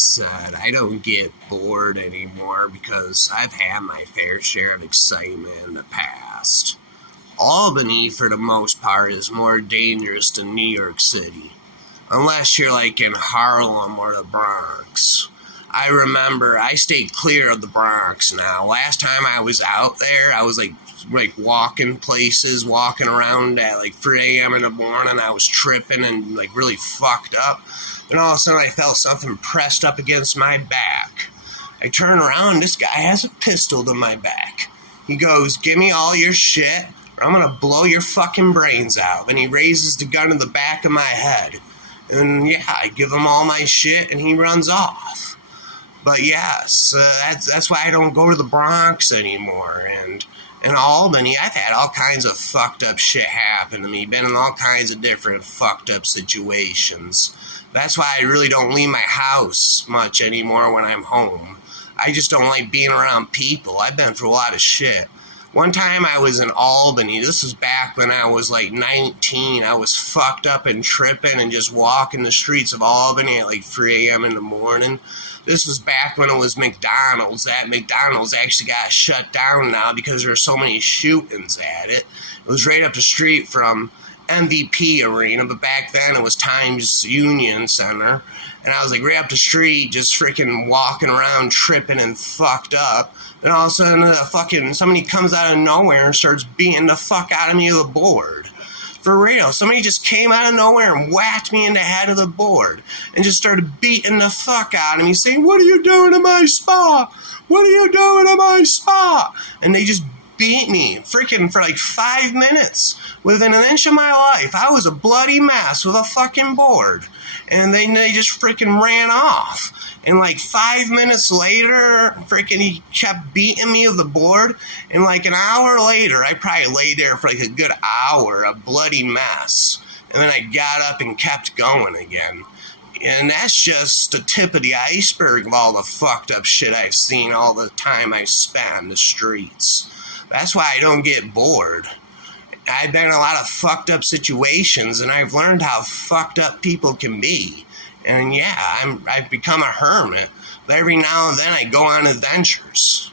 said, I don't get bored anymore because I've had my fair share of excitement in the past. Albany, for the most part, is more dangerous than New York City. Unless you're like in Harlem or the Bronx. I remember I stayed clear of the Bronx now. Last time I was out there, I was like walking places, walking around at like 3 a.m. in the morning. I was tripping and like really fucked up. Then all of a sudden I felt something pressed up against my back. I turn around, this guy has a pistol to my back. He goes, "Give me all your shit or I'm gonna blow your fucking brains out." And he raises the gun to the back of my head. And yeah, I give him all my shit and he runs off. But yes, that's why I don't go to the Bronx anymore. And in Albany, I've had all kinds of fucked up shit happen to me. Been in all kinds of different fucked up situations. That's why I really don't leave my house much anymore when I'm home. I just don't like being around people. I've been through a lot of shit. One time I was in Albany. This was back when I was like 19. I was fucked up and tripping and just walking the streets of Albany at like 3 a.m. in the morning. This was back when it was McDonald's. That McDonald's actually got shut down now because there were so many shootings at it. It was right up the street from MVP Arena, but back then it was Times Union Center. And I was like right up the street just freaking walking around tripping and fucked up. Then all of a sudden somebody comes out of nowhere and starts beating the fuck out of me with a board. For real, somebody just came out of nowhere and whacked me in the head of the board and just started beating the fuck out of me, saying, "What are you doing to my spa? What are you doing to my spa?" And they just beat me freaking for like 5 minutes. Within an inch of my life, I was a bloody mess with a fucking board. And they just freaking ran off. And like 5 minutes later, freaking he kept beating me with the board. And like an hour later, I probably lay there for like a good hour, a bloody mess. And then I got up and kept going again. And that's just the tip of the iceberg of all the fucked up shit I've seen all the time I spent in the streets. That's why I don't get bored. I've been in a lot of fucked up situations, and I've learned how fucked up people can be. And yeah, I've become a hermit. But every now and then I go on adventures.